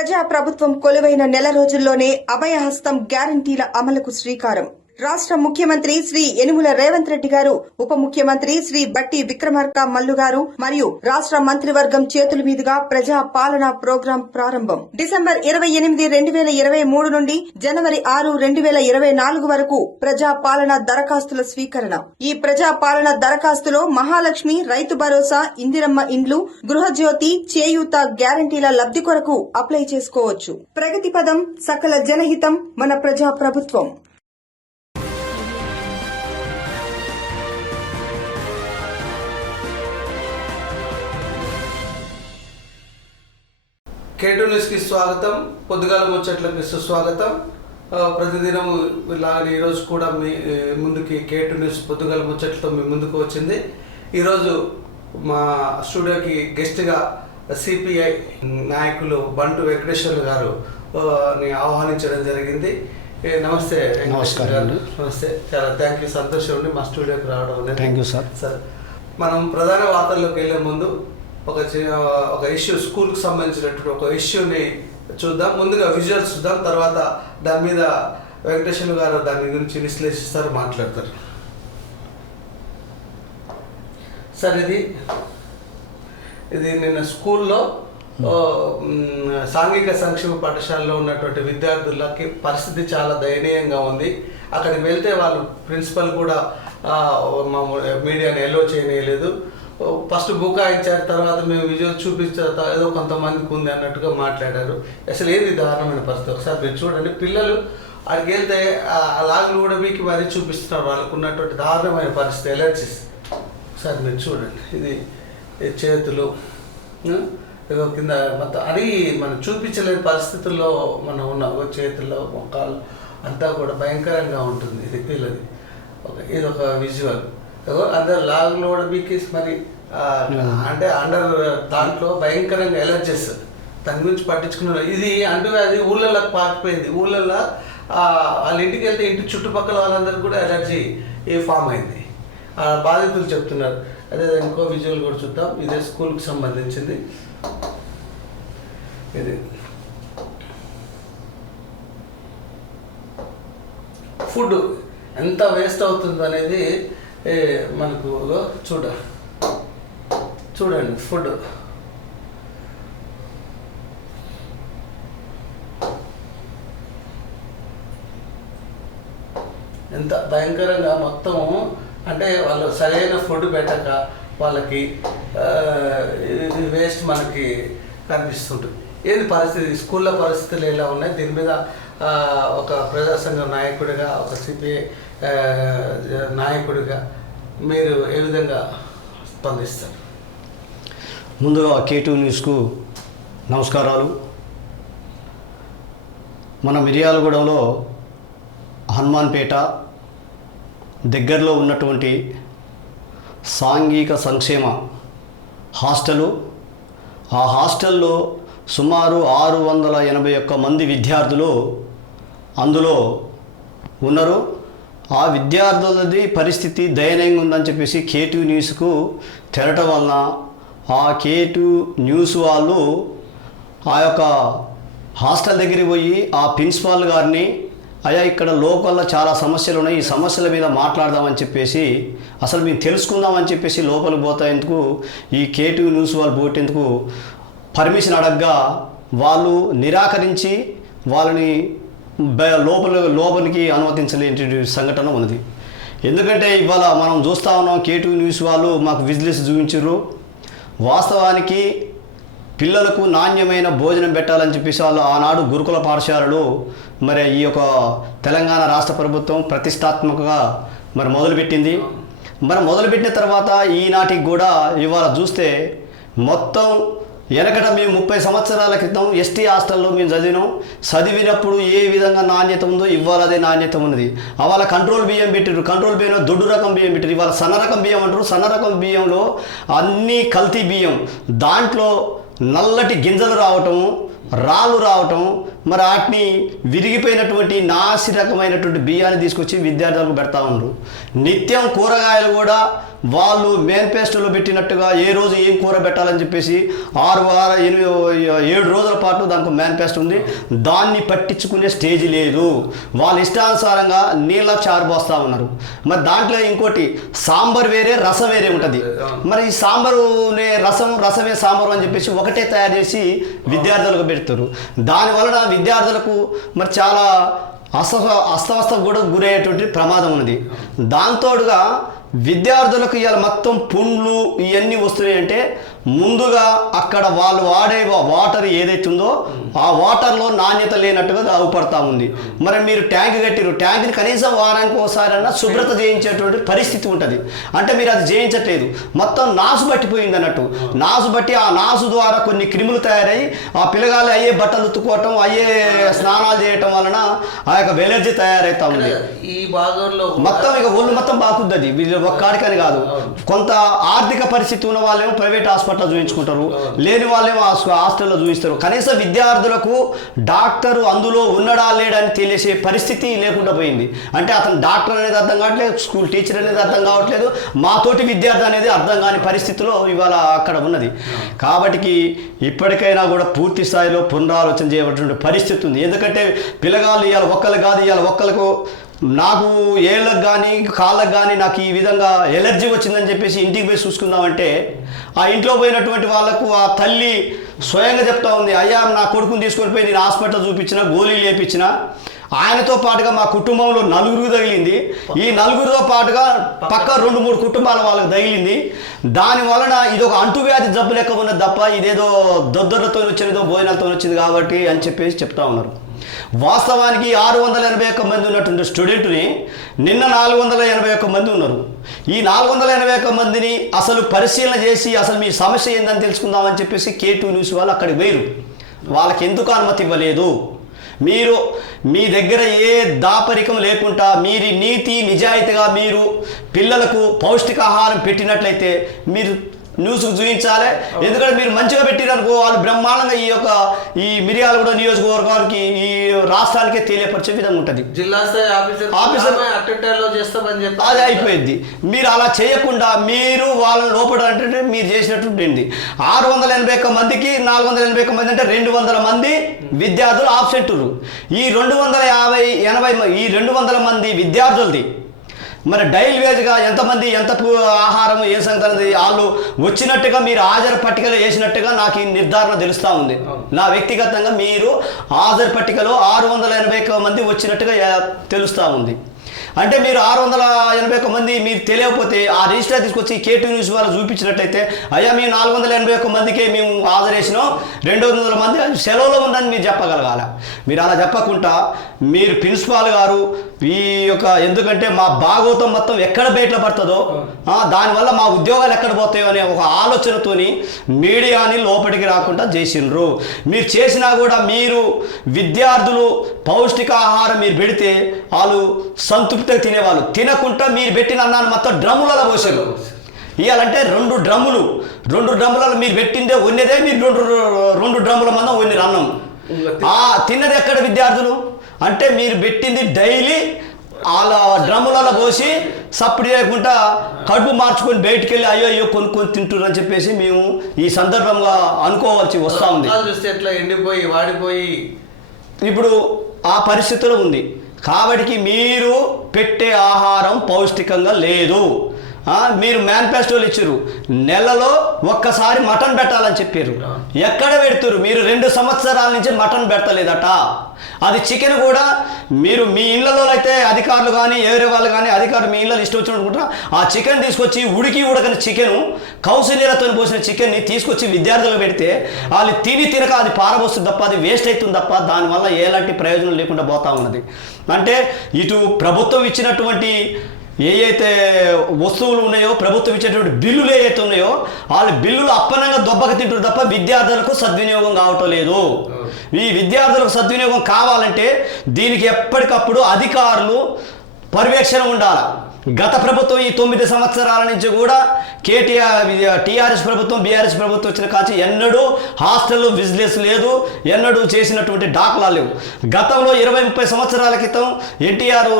ప్రజా ప్రభుత్వం కొలువైన నెల రోజుల్లోనే అభయహస్తం గ్యారంటీల అమలుకు శ్రీకారం. రాష్ట్ర ముఖ్యమంత్రి శ్రీ యనుమల రేవంత్ రెడ్డి గారు, ఉప ముఖ్యమంత్రి శ్రీ బట్టి విక్రమార్క మల్లు గారు మరియు రాష్ట్ర మంత్రివర్గం చేతుల మీదుగా ప్రజా పాలన ప్రోగ్రాం ప్రారంభం. డిసెంబర్ 28, 2023 నుండి జనవరి 6, 2024 వరకు ప్రజా పాలన దరఖాస్తుల స్వీకరణ. ఈ ప్రజా పాలన దరఖాస్తులో మహాలక్ష్మి, రైతు భరోసా, ఇందిరమ్మ ఇండ్లు, గృహజ్యోతి, చేయూత గ్యారంటీల లబ్ధి కొరకు అప్లై చేసుకోవచ్చు. ప్రగతి పదం, సకల జనహితం, మన ప్రజా ప్రభుత్వం. K2 న్యూస్కి స్వాగతం. పొద్దుగాల ముచ్చట్లకి సుస్వాగతం. ప్రతిదినం ఇలాగని ఈరోజు కూడా మీ ముందుకి K2 న్యూస్ పొద్దుగాల ముచ్చట్లతో మీ ముందుకు వచ్చింది. ఈరోజు మా స్టూడియోకి గెస్ట్గా సిపిఐ నాయకులు బంటు వెంకటేశ్వర్లు గారు ఆహ్వానించడం జరిగింది. నమస్తే. నమస్కారం. నమస్తే. చాలా థ్యాంక్ యూ, సంతోషం అండి మా స్టూడియోకి రావడం. Thank you sir. మనం ప్రధాన వార్తల్లోకి వెళ్ళే ముందు ఒక ఇష్యూ, స్కూల్కి సంబంధించినటువంటి ఒక ఇష్యూని చూద్దాం. ముందుగా విజువల్స్ చూద్దాం, తర్వాత దాని మీద వెంకటేశ్వర్లు గారు దాని గురించి విశ్లేషిస్తారు, మాట్లాడతారు. సార్, ఇది నిన్న స్కూల్లో సాంఘిక సంక్షేమ పాఠశాలలో ఉన్నటువంటి విద్యార్థులకి పరిస్థితి చాలా దయనీయంగా ఉంది. అక్కడికి వెళ్తే వాళ్ళు ప్రిన్సిపల్ కూడా మా మీడియాని ఎల్లో చేయలేదు. ఫస్ట్ బుకాయించారు, తర్వాత మేము విజువల్ చూపించారు, ఏదో కొంతమందికి ఉంది అన్నట్టుగా మాట్లాడారు. అసలు ఏది దారుణమైన పరిస్థితి ఒకసారి మీరు చూడండి. పిల్లలు అక్కడికి వెళ్తే ఆ లాగులు కూడా మీకు మరీ చూపిస్తున్నారు, వాళ్ళకు ఉన్నటువంటి దారుణమైన పరిస్థితి, ఎలర్జీస్. ఒకసారి మీరు చూడండి. ఇది చేతులు ఏదో కింద మొత్తం అది మనం చూపించలేని పరిస్థితుల్లో మనం ఉన్నాం. చేతుల్లో మొక్కలు అంతా కూడా భయంకరంగా ఉంటుంది. ఇది పిల్లది ఇది ఒక విజువల్. అందరు లాగులు కూడా బీకేసి మరి అంటే అండర్ దాంట్లో భయంకరంగా ఎలర్జీస్, దాని గురించి పట్టించుకున్నారు. ఇది అంటూ అది ఊళ్ళల్లో పాకిపోయింది. ఊళ్ళల్లో వాళ్ళ ఇంటికి వెళ్తే ఇంటి చుట్టుపక్కల వాళ్ళందరికీ కూడా ఎలర్జీ ఫామ్ అయింది. బాధితులు చెప్తున్నారు. అదే ఇంకో విజువల్ కూడా చూద్దాం. ఇదే స్కూల్కి సంబంధించింది. ఇది ఫుడ్ ఎంత వేస్ట్ అవుతుంది అనేది మనకు చూడండి. ఫుడ్ ఎంత భయంకరంగా మొత్తం, అంటే వాళ్ళు సరైన ఫుడ్ పెట్టక వాళ్ళకి వేస్ట్ మనకి కనిపిస్తుంటుంది. ఏంది పరిస్థితి, స్కూళ్ళ పరిస్థితులు ఎలా ఉన్నాయి? దీని మీద ఒక ప్రజా సంఘం నాయకుడిగా, ఒక సిపిఐ నాయకుడిగా మీరు ఏ విధంగా స్పందిస్తారు? ముందుగా K2 న్యూస్కు నమస్కారాలు. మన మిర్యాలగూడెంలో హనుమాన్పేట దగ్గరలో ఉన్నటువంటి సాంఘిక సంక్షేమ హాస్టలు, ఆ హాస్టల్లో సుమారు 681 మంది విద్యార్థులు అందులో ఉన్నారు. ఆ విద్యార్థులది పరిస్థితి దయనీయంగా ఉందని చెప్పేసి K2 న్యూస్కు తెరటం వలన ఆ K2 న్యూస్ వాళ్ళు ఆ యొక్క హాస్టల్ దగ్గరికి పోయి ఆ ప్రిన్సిపాల్ గారిని, అయ్యా ఇక్కడ లోకల్లో చాలా సమస్యలు ఉన్నాయి, ఈ సమస్యల మీద మాట్లాడదామని చెప్పేసి, అసలు మేము తెలుసుకుందామని చెప్పేసి లోపలికి పోతాయేందుకు ఈ K2 న్యూస్ వాళ్ళు పోయేందుకు పర్మిషన్ అడగగా వాళ్ళు నిరాకరించి వాళ్ళని లోపలికి అనుమతించలేని సంఘటన ఉన్నది. ఎందుకంటే ఇవాళ మనం చూస్తూ ఉన్నాం, K2 న్యూస్ వాళ్ళు మాకు విజిలెన్స్ చూపించారు. వాస్తవానికి పిల్లలకు నాణ్యమైన భోజనం పెట్టాలని చెప్పేసి వాళ్ళు ఆనాడు గురుకుల పాఠశాలలు మరి ఈ యొక్క తెలంగాణ రాష్ట్ర ప్రభుత్వం ప్రతిష్టాత్మకంగా మరి మొదలుపెట్టింది. మరి మొదలుపెట్టిన తర్వాత ఈనాటికి కూడా ఇవాళ చూస్తే మొత్తం వెనకట మేము 30 సంవత్సరాల క్రితం ఎస్టీ హాస్టల్లో మేము చదివినప్పుడు ఏ విధంగా నాణ్యత ఉందో ఇవాళ అదే నాణ్యత ఉన్నది. అవాళ కంట్రోల్ బియ్యం పెట్టారు, కంట్రోల్ బియ్యంలో దొడ్డు రకం బియ్యం పెట్టారు. ఇవాళ సన్న రకం బియ్యం అంటారు, సన్న రకం బియ్యంలో అన్నీ కల్తీ బియ్యం, దాంట్లో నల్లటి గింజలు రావటము, రాళ్ళు రావటం, మరి వాటిని విరిగిపోయినటువంటి నాసి రకమైనటువంటి బియ్యాన్ని తీసుకొచ్చి విద్యార్థులకు పెడతా ఉన్నారు. నిత్యం కూరగాయలు కూడా వాళ్ళు మేనిఫెస్టోలో పెట్టినట్టుగా ఏ రోజు ఏం కూర పెట్టాలని చెప్పేసి 7 రోజుల పాటు దానికి మేనిఫెస్టో ఉంది. దాన్ని పట్టించుకునే స్టేజ్ లేదు. వాళ్ళ ఇష్టానుసారంగా నీళ్ళ చారు పోస్తా ఉన్నారు. మరి దాంట్లో ఇంకోటి సాంబార్ వేరే రసం వేరే ఉంటుంది. మరి ఈ సాంబారునే రసమే సాంబారు అని చెప్పేసి ఒకటే తయారు చేసి విద్యార్థులకు పెడతారు. దానివలన విద్యార్థులకు మరి చాలా అస్తవ్యస్త కూడా గురయ్యేటువంటి ప్రమాదం ఉన్నది. దాంతోడుగా విద్యార్థులకు ఇవాళ మొత్తం పుండ్లు ఇవన్నీ వస్తున్నాయంటే ముందుగా అక్కడ వాళ్ళు వాడే వాటర్ ఏదైతే ఉందో ఆ వాటర్లో నాణ్యత లేనట్టుగా అవుపడతా ఉంది. మరి మీరు ట్యాంక్ కట్టిరు, ట్యాంక్ని కనీసం వారానికి ఒకసారైనా శుభ్రత చేయించేటువంటి పరిస్థితి ఉంటుంది. అంటే మీరు అది చేయించట్లేదు, మొత్తం నాసు పట్టిపోయింది అన్నట్టు. నాసు బట్టి ఆ నాసు ద్వారా కొన్ని క్రిములు తయారయ్యి ఆ పిల్లగాళ్ళు అయ్యే బట్టలు ఉత్తుకోవటం, అయ్యే స్నానాలు చేయటం వలన ఆ యొక్క ఎలర్జీ తయారవుతా ఉంది. ఈ భాగంలో మొత్తం ఇక ఒళ్ళు మొత్తం బాగుంది. వీళ్ళు ఒక్కడికని కాదు, కొంత ఆర్థిక పరిస్థితి ఉన్న వాళ్ళేమో ప్రైవేట్ హాస్పిటల్ చూపించుకుంటారు, లేని వాళ్ళేమో హాస్టల్లో చూపిస్తారు. కనీసం విద్యార్థులకు డాక్టరు అందులో ఉన్నడా లేడని తెలిసే పరిస్థితి లేకుండా పోయింది. అంటే అతను డాక్టర్ అనేది అర్థం కావట్లేదు, స్కూల్ టీచర్ అనేది అర్థం కావట్లేదు, మాతోటి విద్యార్థి అనేది అర్థం కాని పరిస్థితిలో ఇవాళ అక్కడ ఉన్నది. కాబట్టి ఇప్పటికైనా కూడా పూర్తి స్థాయిలో పునరాలోచన చేయబడిన పరిస్థితి ఉంది. ఎందుకంటే పిల్లగాళ్ళు ఇవాళ ఒక్కరు కాదు, ఇవాళ ఒక్కరికి నాకు ఏళ్ళకు కానీ కాళ్ళకు కానీ నాకు ఈ విధంగా ఎలర్జీ వచ్చిందని చెప్పేసి ఇంటికి పోయి చూసుకుందామంటే ఆ ఇంట్లో పోయినటువంటి వాళ్ళకు ఆ తల్లి స్వయంగా చెప్తా ఉంది, అయ్యా నా కొడుకుని తీసుకొని పోయి నేను హాస్పిటల్ చూపించిన, గోళీలు వేయించిన, ఆయనతో పాటుగా మా కుటుంబంలో 4 తగిలింది. ఈ 4 పాటుగా పక్క 2-3 కుటుంబాల వాళ్ళకి తగిలింది. దాని వలన ఇది ఒక అంటువ్యాధి జబ్బు లెక్క ఉన్నది తప్ప ఇదేదో దొద్దలతో వచ్చిందో భోజనాలతో వచ్చింది కాబట్టి అని చెప్పేసి చెప్తా ఉన్నారు. వాస్తవానికి 681 మంది ఉన్నటువంటి స్టూడెంట్ని నిన్న 481 మంది ఉన్నారు. ఈ 481 మందిని అసలు పరిశీలన చేసి అసలు మీ సమస్య ఏందని తెలుసుకుందామని చెప్పేసి K2 న్యూస్ వాళ్ళు అక్కడికి వేరు. వాళ్ళకి ఎందుకు అనుమతి ఇవ్వలేదు? మీరు మీ దగ్గర ఏ దాపరికం లేకుండా మీరు నీతి నిజాయితీగా మీరు పిల్లలకు పౌష్టికాహారం పెట్టినట్లయితే మీరు న్యూస్కు చూపించాలి. ఎందుకంటే మీరు మంచిగా పెట్టిరనుకో వాళ్ళు బ్రహ్మాండంగా ఈ మిర్యాలగూడ నియోజకవర్గానికి ఈ రాష్ట్రానికే తెలియపరిచే విధంగా ఉంటుంది. జిల్లా స్థాయి ఆఫీసర్ చేస్తామని చెప్పి అది అయిపోయింది. మీరు అలా చేయకుండా మీరు వాళ్ళని లోపల అంటే మీరు చేసినట్టు 681 మందికి 481 మంది అంటే 200 మంది విద్యార్థులు ఆబ్సెంట్. ఈ 200 మంది విద్యార్థులది మరి డైలీ వేజ్గా ఎంతమంది ఎంత ఆహారం ఏ సంగతి వాళ్ళు వచ్చినట్టుగా మీరు హాజరు పట్టికలో వేసినట్టుగా నాకు ఈ నిర్ధారణ తెలుస్తూ ఉంది. నా వ్యక్తిగతంగా మీరు హాజరు పట్టికలో 681 మంది వచ్చినట్టుగా తెలుస్తూ ఉంది. అంటే మీరు 681 మంది మీరు తెలియకపోతే ఆ రిజిస్టర్ తీసుకొచ్చి K2 న్యూస్ వాళ్ళు చూపించినట్టయితే అయ్యా మేము 481 మందికే మేము హాజరేసినాం, 200 మంది సెలవులో ఉందని మీరు చెప్పగలగాల. మీరు అలా చెప్పకుండా మీరు ప్రిన్సిపాల్ గారు ఎందుకంటే మా భాగవతం మొత్తం ఎక్కడ బయట పడుతుందో దానివల్ల మా ఉద్యోగాలు ఎక్కడ పోతాయో అనే ఒక ఆలోచనతోని మీడియాని లోపలికి రాకుండా చేసిండ్రు. మీరు చేసినా కూడా మీరు విద్యార్థులు పౌష్టికాహారం మీరు పెడితే వాళ్ళు సంతృప్తిగా తినేవాళ్ళు. తినకుండా మీరు పెట్టిన అన్నాన్ని మొత్తం డ్రమ్ములలో పోసారు. ఇవ్వాలంటే 2 డ్రమ్ములలో మీరు పెట్టిందే ఉన్నదే మీరు 2 డ్రమ్ముల మందం ఉన్నది అన్నం. తిన్నది ఎక్కడ విద్యార్థులు అంటే మీరు పెట్టింది డైలీ వాళ్ళ డ్రమ్ములలో పోసి సప్పుడు చేయకుండా కడుపు మార్చుకొని బయటికి వెళ్ళి అయ్యో కొనుక్కొని తింటున్నారు అని చెప్పేసి మేము ఈ సందర్భంగా అనుకోవాల్సి వస్తూ ఉంది. ఎట్లా ఎండిపోయి వాడిపోయి ఇప్పుడు ఆ పరిస్థితిలో ఉంది. కాబట్టి మీరు పెట్టే ఆహారం పౌష్టికంగా లేదు. మీరు మేనిఫెస్టోలు ఇచ్చారు, నెలలో ఒక్కసారి మటన్ పెట్టాలని చెప్పారు. ఎక్కడ పెడతారు? మీరు 2 సంవత్సరాల నుంచి మటన్ పెట్టలేదట. అది చికెన్ కూడా మీరు మీ ఇళ్లలో అయితే అధికారులు కానీ ఎవరి వాళ్ళు కానీ అధికారులు మీ ఇళ్ళలో ఇష్టం వచ్చినట్టుకుంటారా ఆ చికెన్ తీసుకొచ్చి ఉడకని చికెను కౌశల్యాలతో పోసిన చికెన్ని తీసుకొచ్చి విద్యార్థులకు పెడితే వాళ్ళు తినక అది పారబోస్తుంది తప్ప అది వేస్ట్ అవుతుంది తప్ప దానివల్ల ఎలాంటి ప్రయోజనం లేకుండా పోతా ఉన్నది. అంటే ఇటు ప్రభుత్వం ఇచ్చినటువంటి ఏవైతే వస్తువులు ఉన్నాయో ప్రభుత్వం ఇచ్చేటువంటి బిల్లులు ఏవైతే ఉన్నాయో వాళ్ళ బిల్లులు అప్పనంగా దొబ్బక తింటారు తప్ప విద్యార్థులకు సద్వినియోగం కావటం లేదు. ఈ విద్యార్థులకు సద్వినియోగం కావాలంటే దీనికి ఎప్పటికప్పుడు అధికారులు పర్యవేక్షణ ఉండాలి. గత ప్రభుత్వం ఈ 9 సంవత్సరాల నుంచి కూడా టీఆర్ఎస్ ప్రభుత్వం బీఆర్ఎస్ ప్రభుత్వం వచ్చిన కాచి ఎన్నడూ హాస్టల్లో విజిలెన్స్ లేదు, ఎన్నడూ చేసినటువంటి దాఖలా లేవు. గతంలో 20-30 సంవత్సరాల క్రితం ఎన్టీఆర్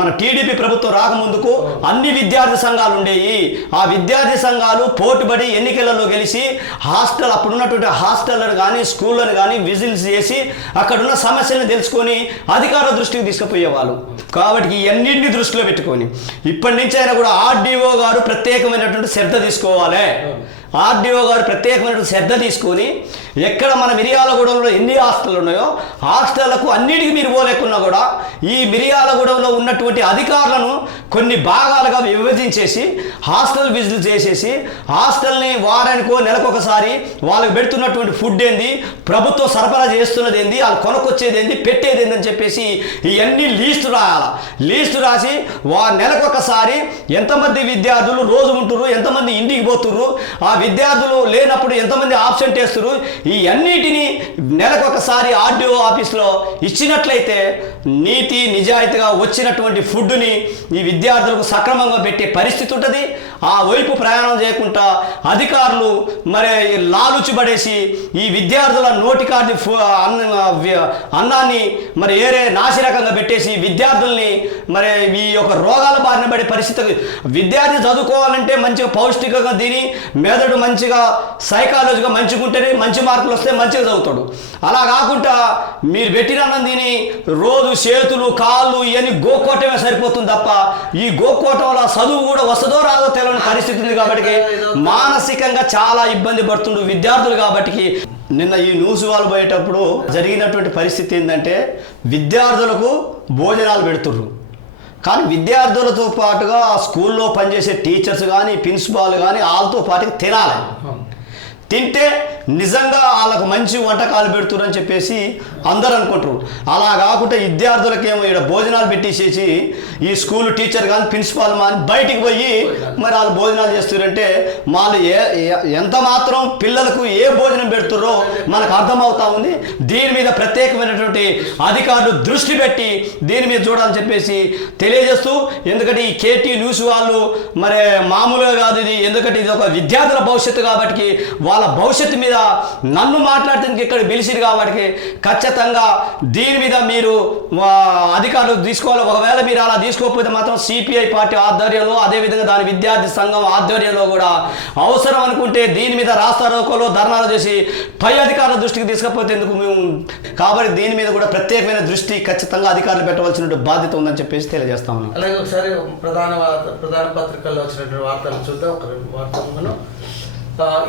మన టీడీపీ ప్రభుత్వం రాకముందుకు అన్ని విద్యార్థి సంఘాలు ఉండేవి. ఆ విద్యార్థి సంఘాలు పోటుబడి ఎన్నికలలో గెలిచి అప్పుడున్నటువంటి హాస్టళ్లను కానీ స్కూళ్ళను కానీ విజిల్స్ చేసి అక్కడున్న సమస్యలను తెలుసుకొని అధికారుల దృష్టికి తీసుకుపోయేవాళ్ళు. కాబట్టి ఇవన్నింటినీ దృష్టిలో పెట్టుకొని ఇప్పటి నుంచి అయినా కూడా ఆర్డీఓ గారు ప్రత్యేకమైనటువంటి శ్రద్ధ తీసుకోవాలి. ఆర్డీఓ గారు ప్రత్యేకమైనటువంటి శ్రద్ధ తీసుకొని ఎక్కడ మన మిర్యాలగూడెంలో ఎన్ని హాస్టళ్ళు ఉన్నాయో హాస్టళ్లకు అన్నిటికీ మీరు పోలేకున్నా కూడా ఈ మిర్యాలగూడెంలో ఉన్నటువంటి అధికారులను కొన్ని భాగాలుగా విభజించేసి హాస్టల్ విజిట్ చేసేసి హాస్టల్ని వారానికో నెలకొకసారి వాళ్ళకి పెడుతున్నటువంటి ఫుడ్ ఏంది, ప్రభుత్వం సరఫరా చేస్తున్నది ఏంది, వాళ్ళు కొనుక్కొచ్చేది ఏంది, పెట్టేది ఏంది అని చెప్పేసి ఇవన్నీ లీస్టు రాయాలి. లీస్టు రాసి నెలకొకసారి ఎంతమంది విద్యార్థులు రోజు ఉంటుర్రు, ఎంతమంది ఇంటికి పోతుర్రు, ఆ విద్యార్థులు లేనప్పుడు ఎంతమంది ఆబ్సెంట్ చేస్తున్నారు, ఈ అన్నిటినీ నెలకొకసారి ఆర్డీఓ ఆఫీస్లో ఇచ్చినట్లయితే నీతి నిజాయితీగా వచ్చినటువంటి ఫుడ్ని ఈ విద్యార్థులకు సక్రమంగా పెట్టే పరిస్థితి ఉంటుంది. ఆ వైపు ప్రయాణం చేయకుండా అధికారులు మరి లాలుచి పడేసి ఈ విద్యార్థుల నోటికాడి అన్నాన్ని మరి ఏరే నాసిరకంగా పెట్టేసి విద్యార్థుల్ని మరి ఈ యొక్క రోగాల బారిన పడే పరిస్థితి. విద్యార్థి చదువుకోవాలంటే మంచిగా పౌష్టికంగా తిని మెదడు మంచిగా సైకాలజీగా మంచిగా ఉంటేనే మంచి మార్కులు వస్తే మంచిగా చదువుతాడు. అలా కాకుండా మీరు పెట్టిన అన్నం తిని రోజు చేతులు కాళ్ళు ఇవన్నీ గోకోవటమే సరిపోతుంది తప్ప ఈ గోకోవటం వల్ల చదువు కూడా వస్తుందో రాదో తెలియని పరిస్థితి ఉంది. కాబట్టి మానసికంగా చాలా ఇబ్బంది పడుతుండ్రు విద్యార్థులు. కాబట్టి నిన్న ఈ న్యూస్ వాళ్ళు పోయేటప్పుడు జరిగినటువంటి పరిస్థితి ఏంటంటే విద్యార్థులకు భోజనాలు పెడుతుర్రు, కానీ విద్యార్థులతో పాటుగా స్కూల్లో పనిచేసే టీచర్స్ కానీ ప్రిన్సిపాల్ కానీ వాళ్ళతో పాటుగా తినాలి. తింటే నిజంగా వాళ్ళకు మంచి వంటకాలు పెడుతురని చెప్పేసి అందరూ అనుకుంటారు. అలా కాకుండా విద్యార్థులకేమో ఇక్కడ భోజనాలు పెట్టేసేసి ఈ స్కూల్ టీచర్ కానీ ప్రిన్సిపాల్ కానీ బయటికి పోయి మరి వాళ్ళు భోజనాలు చేస్తారంటే వాళ్ళు ఎంత మాత్రం పిల్లలకు ఏ భోజనం పెడుతుర్రో మనకు అర్థమవుతా ఉంది. దీని మీద ప్రత్యేకమైనటువంటి అధికారులు దృష్టి పెట్టి దీని మీద చూడాలని చెప్పేసి తెలియజేస్తూ, ఎందుకంటే ఈ కేటీ న్యూస్ వాళ్ళు మరి మామూలుగా కాదు ఇది, ఎందుకంటే ఇది ఒక విద్యార్థుల భవిష్యత్తు కాబట్టి వాళ్ళ భవిష్యత్తు మీద నన్ను మాట్లాడటానికి ఇక్కడ పిలిచిరు కాబట్టి ఖచ్చితంగా దీని మీద మీరు అధికారులు తీసుకోవాలి. ఒకవేళ మీరు అలా తీసుకోకపోతే మాత్రం సిపిఐ పార్టీ ఆధ్వర్యంలో అదేవిధంగా దాని విద్యార్థి సంఘం ఆధ్వర్యంలో కూడా అవసరం అనుకుంటే దీని మీద రాస్తారోకోలో ధర్నాలు చేసి పై అధికారుల దృష్టికి తీసుకపోతే ఎందుకు మేము. కాబట్టి దీని మీద కూడా ప్రత్యేకమైన దృష్టి ఖచ్చితంగా అధికారులు పెట్టవలసిన బాధ్యత ఉందని చెప్పేసి తెలియజేస్తా ఉన్నాం. అలాగే ఒకసారి ప్రధాన పత్రికల్లో వచ్చినటువంటి వార్తలు చూద్దాం. ఒక రెండు వార్తలు మనం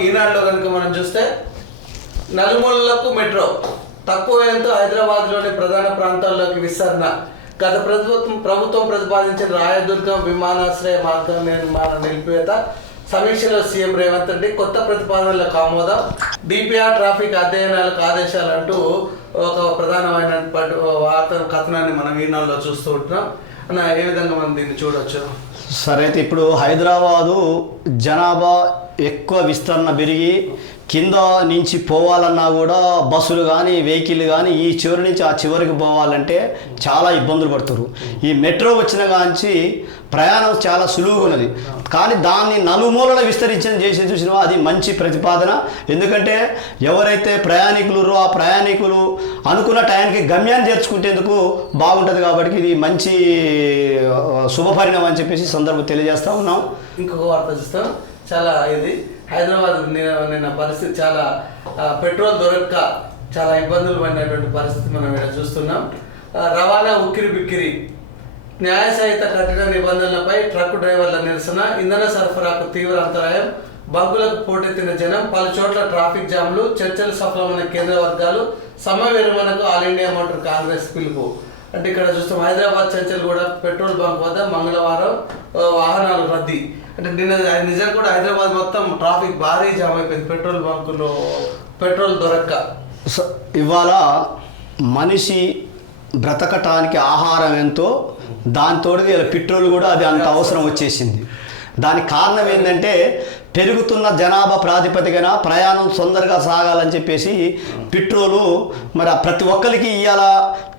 ఈనాడులో కనుక మనం చూస్తే నలుమూలలకు మెట్రో తక్కువ వ్యయంతో హైదరాబాద్లోని ప్రధాన ప్రాంతాల్లోకి విస్తరణ. గత ప్రభుత్వం ప్రతిపాదించిన రాయదుర్గం విమానాశ్రయ మార్గం నిర్మాణ నిలిపివేత సమీక్షలో సీఎం రేవంత్ రెడ్డి కొత్త ప్రతిపాదనలకు ఆమోదం, డిపిఆర్ ట్రాఫిక్ అధ్యయనాలకు ఆదేశాలంటూ ఒక ప్రధానమైన కథనాన్ని మనం ఈనాడులో చూస్తూ ఉంటున్నాం. అన్న, ఏ విధంగా మనం దీన్ని చూడవచ్చు? సరే, అయితే ఇప్పుడు హైదరాబాదు జనాభా ఎక్కువ విస్తరణ పెరిగి కింద నుంచి పోవాలన్నా కూడా బస్సులు కానీ వెహికల్ కానీ ఈ చివరి నుంచి ఆ చివరికి పోవాలంటే చాలా ఇబ్బందులు పడుతున్నారు. ఈ మెట్రో వచ్చిన కాంచి ప్రయాణం చాలా సులువుగా ఉన్నది. కానీ దాన్ని నలుమూలల విస్తరించిన చేసి చూసినా అది మంచి ప్రతిపాదన. ఎందుకంటే ఎవరైతే ప్రయాణికులు ఆ ప్రయాణికులు అనుకున్న టైంకి గమ్యాన్ని చేర్చుకునేందుకు బాగుంటుంది. కాబట్టి ఇది మంచి శుభపరిణామం అని చెప్పేసి సందర్భం తెలియజేస్తా ఉన్నాం. ఇంకొక వార్త చూస్తాం. చాలా ఇది హైదరాబాద్ నిన్న పరిస్థితి చాలా పెట్రోల్ దొరక్క చాలా ఇబ్బందులు పడినటువంటి పరిస్థితి మనం ఇక్కడ చూస్తున్నాం. రవాణా ఉక్కిరి బిక్కిరి, న్యాయ సహిత కఠిన నిబంధనలపై ట్రక్ డ్రైవర్ల నిరసన, ఇంధన సరఫరాకు తీవ్ర అంతరాయం, బంకులకు పోటెత్తిన జనం, పలు చోట్ల ట్రాఫిక్ జామ్లు, చర్చలు సఫలమైన కేంద్ర వర్గాలు, సమ్మె విరమణకు ఆల్ ఇండియా మోటార్ కాంగ్రెస్ పిలుపు. అంటే ఇక్కడ చూస్తాం హైదరాబాద్ చర్చలు కూడా పెట్రోల్ బంక్ వద్ద మంగళవారం వాహనాలు రద్దీ. అంటే నిజం కూడా హైదరాబాద్ మొత్తం ట్రాఫిక్ భారీ జామ్ అయిపోయింది పెట్రోల్ బంకులో పెట్రోల్ దొరక్క. ఇవాళ మనిషి బ్రతకటానికి ఆహారం ఎంతో దానితోటి పెట్రోల్ కూడా అది అంత అవసరం వచ్చేసింది. దానికి కారణం ఏంటంటే పెరుగుతున్న జనాభా ప్రాతిపదికన ప్రయాణం తొందరగా సాగాలని చెప్పేసి పెట్రోలు మరి ప్రతి ఒక్కరికి ఇవాళ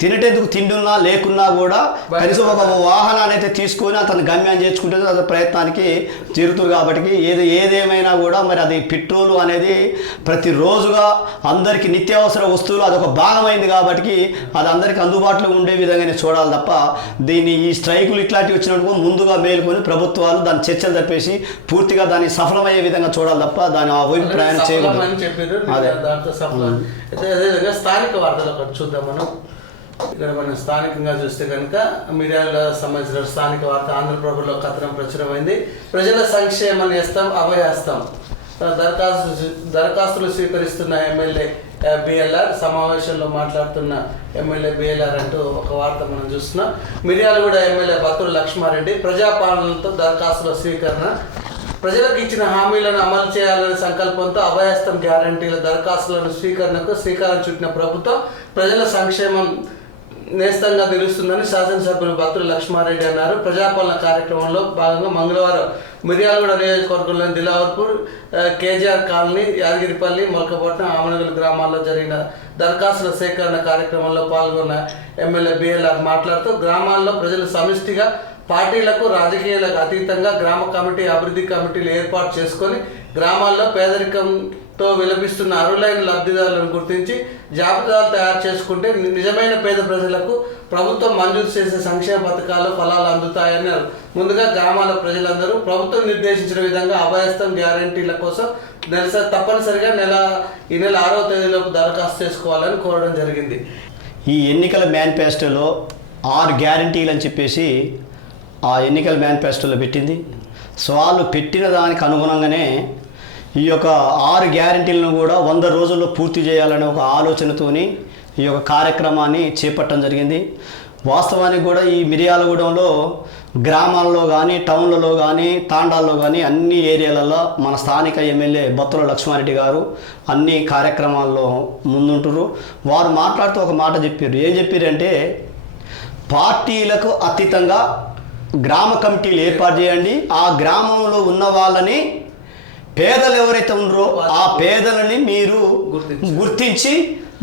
తినేటందుకు తిండున్నా లేకున్నా కూడా కనీసం ఒక వాహనాన్ని అయితే తీసుకొని అతను గమ్యాన్ని చేర్చుకుంటే అది ప్రయత్నానికి తీరుతుంది. కాబట్టి ఏదేమైనా కూడా మరి అది పెట్రోలు అనేది ప్రతిరోజుగా అందరికీ నిత్యావసర వస్తువులు అదొక భాగమైంది. కాబట్టి అది అందరికీ అందుబాటులో ఉండే విధంగానే చూడాలి తప్ప దీన్ని ఈ స్ట్రైకులు ఇట్లాంటివి వచ్చినప్పుడు ముందుగా మేలుకొని ప్రభుత్వాలు దాని చర్చలు తప్పేసి పూర్తిగా దాన్ని సఫలమయ్యే విధంగా చూడాలి తప్ప దాని ఆ వైపు ప్రయాణం చేయకూడదు. అదేవిధంగా స్థానిక వార్తలు ఒకటి చూద్దాం మనం. ఇక్కడ మనం స్థానికంగా చూస్తే కనుక మీడియాలో సంబంధించిన స్థానిక వార్త ఆంధ్రప్రభలో కథనం ప్రచురమైంది. ప్రజల సంక్షేమ నేస్తం అభయహస్తం దరఖాస్తులు స్వీకరిస్తున్న ఎమ్మెల్యే బిఎల్ఆర్, సమావేశంలో మాట్లాడుతున్న ఎమ్మెల్యే బిఎల్ఆర్ అంటూ ఒక వార్త మనం చూస్తున్నాం. మిర్యాలగూడ ఎమ్మెల్యే బత్తుల లక్ష్మారెడ్డి ప్రజాపాలనతో దరఖాస్తుల స్వీకరణ, ప్రజలకు ఇచ్చిన హామీలను అమలు చేయాలనే సంకల్పంతో అభయహస్తం గ్యారంటీల దరఖాస్తులను స్వీకరణకు శ్రీకారం చుట్టిన ప్రభుత్వం ప్రజల సంక్షేమం నేస్తంగా నిలుస్తుందని శాసనసభ్యులు బత్తుల లక్ష్మారెడ్డి అన్నారు. ప్రజాపాలన కార్యక్రమంలో భాగంగా మంగళవారం మిర్యాలగూడ నియోజకవర్గంలోని దిలావర్పూర్, కేజీఆర్ కాలనీ, యాదగిరిపల్లి, మొలకపట్నం, ఆమనగల్ గ్రామాల్లో జరిగిన దరఖాస్తుల సేకరణ కార్యక్రమంలో పాల్గొన్న ఎమ్మెల్యే బిఎల్ఆర్ మాట్లాడుతూ గ్రామాల్లో ప్రజలు సమిష్టిగా పార్టీలకు రాజకీయాలకు అతీతంగా గ్రామ కమిటీ, అభివృద్ధి కమిటీలు ఏర్పాటు చేసుకొని గ్రామాల్లో పేదరికంతో విలపిస్తున్న అర్హులైన లబ్ధిదారులను గుర్తించి జాబితాలు తయారు చేసుకుంటే నిజమైన పేద ప్రజలకు ప్రభుత్వం మంజూరు చేసే సంక్షేమ పథకాలు ఫలాలు అందుతాయని. ముందుగా గ్రామాల ప్రజలందరూ ప్రభుత్వం నిర్దేశించిన విధంగా అభయహస్తం గ్యారంటీల కోసం తప్పనిసరిగా ఈ నెల 6వ తేదీలోపు దరఖాస్తు చేసుకోవాలని కోరడం జరిగింది. ఈ ఎన్నికల మేనిఫెస్టోలో 6 గ్యారంటీలు అని చెప్పేసి ఆ ఎన్నికల మేనిఫెస్టోలో పెట్టింది. సో వాళ్ళు పెట్టిన దానికి అనుగుణంగానే ఈ యొక్క 6 గ్యారంటీలను కూడా 100 రోజుల్లో పూర్తి చేయాలనే ఒక ఆలోచనతోని ఈ యొక్క కార్యక్రమాన్ని చేపట్టడం జరిగింది. వాస్తవానికి కూడా ఈ మిర్యాలగూడెంలో గ్రామాల్లో కానీ, టౌన్లలో కానీ, తాండాల్లో కానీ అన్ని ఏరియాలలో మన స్థానిక ఎమ్మెల్యే బత్తుల లక్ష్మారెడ్డి గారు అన్ని కార్యక్రమాల్లో ముందుంటారు. వారు మాట్లాడుతూ ఒక మాట చెప్పారు. ఏం చెప్పారంటే పార్టీలకు అతీతంగా గ్రామ కమిటీలు ఏర్పాటు చేయండి, ఆ గ్రామంలో ఉన్న వాళ్ళని పేదలు ఎవరైతే ఉన్నారో ఆ పేదలని మీరు గుర్తించి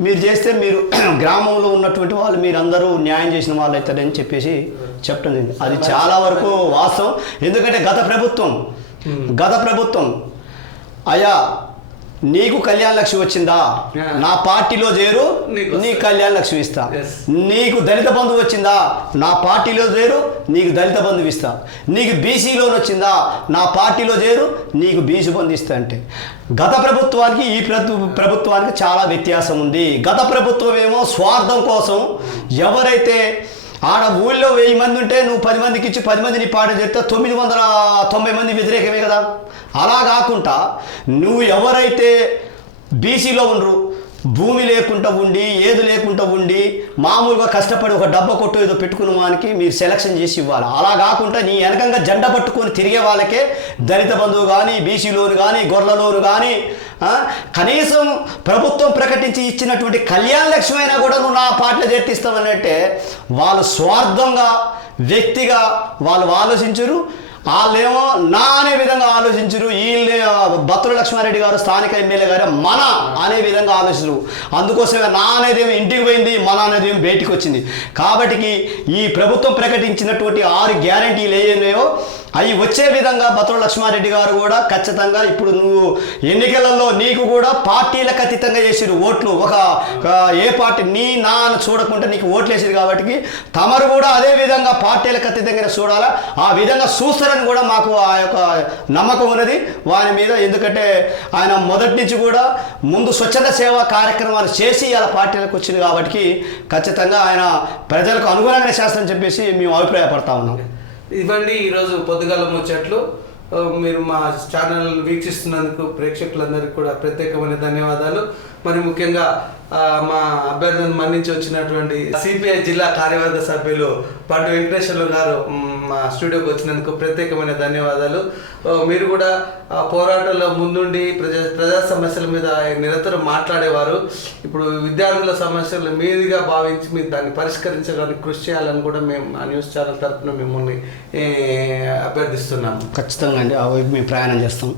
మీరు చేస్తే మీరు గ్రామంలో ఉన్నటువంటి వాళ్ళు మీరందరూ న్యాయం చేసిన వాళ్ళు అవుతారని చెప్పేసి చెప్పడం జరిగింది. అది చాలా వరకు వాస్తవం. ఎందుకంటే గత ప్రభుత్వం అయ్యా నీకు కళ్యాణ లక్ష్మి వచ్చిందా, నా పార్టీలో చేరు, నీకు కళ్యాణ లక్ష్మి ఇస్తా. నీకు దళిత బంధువు వచ్చిందా, నా పార్టీలో చేరు, నీకు దళిత బంధువు ఇస్తా. నీకు బీసీ లోన్ వచ్చిందా, నా పార్టీలో చేరు, నీకు బీసీ బంధు ఇస్తా. అంటే గత ప్రభుత్వానికి ఈ ప్రభుత్వానికి చాలా వ్యత్యాసం ఉంది. గత ప్రభుత్వం ఏమో స్వార్థం కోసం ఎవరైతే ఆడ ఊళ్ళో 1000 మంది ఉంటే నువ్వు 10 మందికి ఇచ్చి 10 మందిని పాట చేస్తే 990 మంది వ్యతిరేకమే కదా. అలా కాకుండా నువ్వు ఎవరైతే బీసీలో ఉండరు, భూమి లేకుండా ఉండి ఏది లేకుండా ఉండి మామూలుగా కష్టపడి ఒక డబ్బా కొట్టు ఏదో పెట్టుకున్న వానికి మీరు సెలక్షన్ చేసి ఇవ్వాలి. అలా కాకుండా నీ వెనకంగా జెండా పట్టుకొని తిరిగే వాళ్ళకే దళిత బంధువు కానీ, బీసీ లోను కానీ, గొర్రెల లోను కానీ, కనీసం ప్రభుత్వం ప్రకటించి ఇచ్చినటువంటి కళ్యాణ లక్ష్మి అయినా కూడా నువ్వు నా పార్టీలో చేర్తిస్తామనంటే వాళ్ళు స్వార్థంగా వ్యక్తిగా వాళ్ళు ఆలోచించరు. వాళ్ళేమో నా అనే విధంగా ఆలోచించరు. వీళ్ళే బత్తుల లక్ష్మారెడ్డి గారు స్థానిక ఎమ్మెల్యే గారు మన అనే విధంగా ఆలోచించరు. అందుకోసమే నా అనేది ఏమో ఇంటికి పోయింది, మన అనేది ఏమో బయటికి వచ్చింది. కాబట్టి ఈ ప్రభుత్వం ప్రకటించినటువంటి 6 గ్యారంటీలు ఏమేవో అవి వచ్చే విధంగా బత్తుల లక్ష్మారెడ్డి గారు కూడా ఖచ్చితంగా ఇప్పుడు నువ్వు ఎన్నికలలో నీకు కూడా పార్టీలకు అతీతంగా చేసిరు ఓట్లు. ఒక ఏ పార్టీ నీ నా అని చూడకుండా నీకు ఓట్లు వేసారు. కాబట్టి తమరు కూడా అదే విధంగా పార్టీలకు అతీతంగా చూడాలా. ఆ విధంగా చూస్తారని కూడా మాకు ఆ యొక్క నమ్మకం ఉన్నది వారి మీద. ఎందుకంటే ఆయన మొదటి నుంచి కూడా ముందు స్వచ్ఛంద సేవా కార్యక్రమాలు చేసి ఇలా పార్టీలకు వచ్చింది. కాబట్టి ఖచ్చితంగా ఆయన ప్రజలకు అనుగుణంగా చేస్తారని చెప్పేసి మేము అభిప్రాయపడతా ఉన్నాం. ఇవ్వండి ఈరోజు పొద్దుగాల ముచ్చట్లు. మీరు మా ఛానల్ వీక్షిస్తున్నందుకు ప్రేక్షకులందరికీ కూడా ప్రత్యేకమైన ధన్యవాదాలు. మరి ముఖ్యంగా మా అభ్యర్థులను మన్నించి వచ్చినటువంటి సిపిఐ జిల్లా కార్యవర్గ సభ్యులు పండు వెంకటేశ్వర్లు గారు మా స్టూడియోకి వచ్చినందుకు ప్రత్యేకమైన ధన్యవాదాలు. మీరు కూడా పోరాటంలో ముందుండి ప్రజా సమస్యల మీద నిరంతరం మాట్లాడేవారు. ఇప్పుడు విద్యార్థుల సమస్యలు మీదిగా భావించి మీరు దాన్ని పరిష్కరించడానికి కృషి చేయాలని కూడా మేము ఆ న్యూస్ ఛానల్ తరఫున మిమ్మల్ని అభ్యర్థిస్తున్నాము. ఖచ్చితంగా అండి, ఆ వైపు మేము ప్రయాణం చేస్తాం.